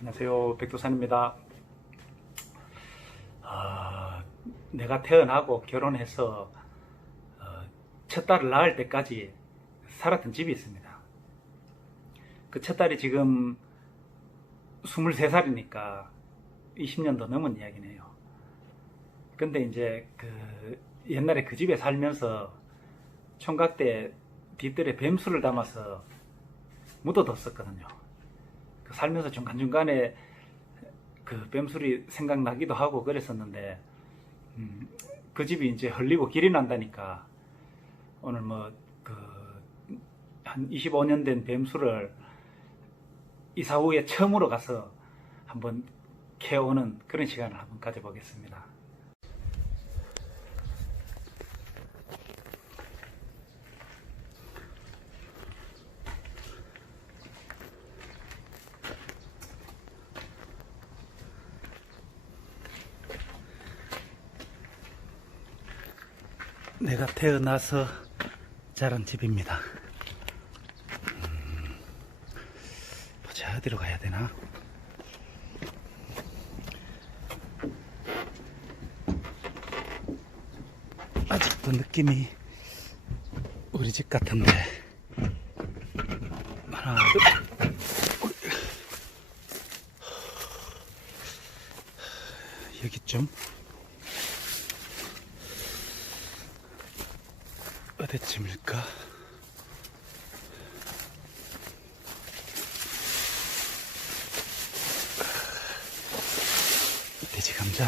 안녕하세요. 백두산입니다. 내가 태어나고 결혼해서 첫 딸을 낳을 때까지 살았던 집이 있습니다. 그 첫 딸이 지금 23살이니까 20년도 넘은 이야기네요. 근데 이제 옛날에 그 집에 살면서 총각대 뒷뜰에 뱀술을 담아서 묻어뒀었거든요. 살면서 중간중간에 그 뱀술이 생각나기도 하고 그랬었는데, 그 집이 이제 흘리고 길이 난다니까 오늘 한 25년 된 뱀술을 이사 후에 처음으로 가서 한번 캐오는 그런 시간을 한번 가져보겠습니다. 내가 태어나서 자란 집입니다. 보자, 어디로 가야 되나? 아직도 느낌이 우리 집 같은데. 하나, 둘. 여기쯤? 어디쯤일까? 돼지 감자.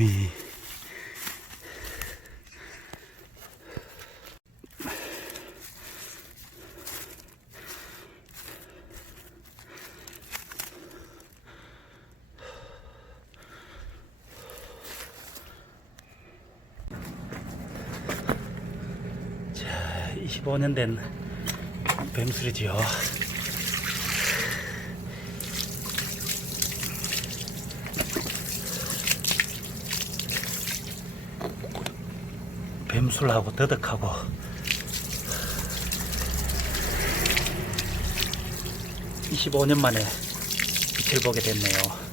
네. 자, 25년 된 뱀술이지요. 뱀술하고 더덕하고 (25년) 만에 빛을 보게 됐네요.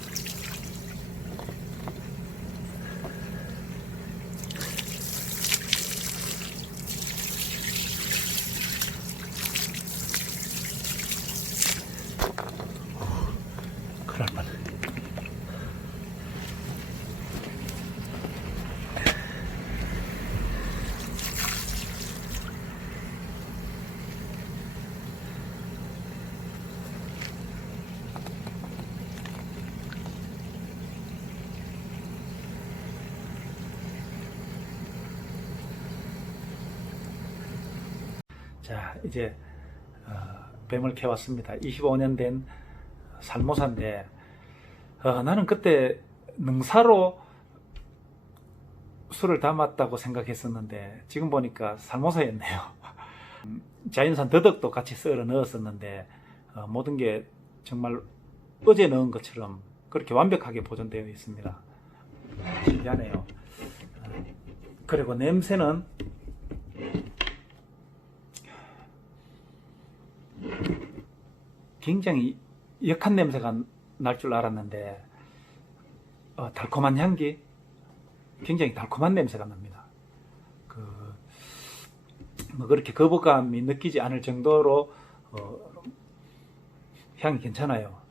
큰일 날 뻔. 자, 이제 뱀을 캐왔습니다. 25년 된 살모사인데 나는 그때 능사로 술을 담았다고 생각했었는데 지금 보니까 살모사였네요. 자연산 더덕도 같이 썰어 넣었었는데 모든 게 정말 어제 넣은 것처럼 그렇게 완벽하게 보존되어 있습니다. 신기하네요. 그리고 냄새는 굉장히 역한 냄새가 날 줄 알았는데 달콤한 향기, 굉장히 달콤한 냄새가 납니다. 뭐 그렇게 거부감이 느끼지 않을 정도로 향이 괜찮아요.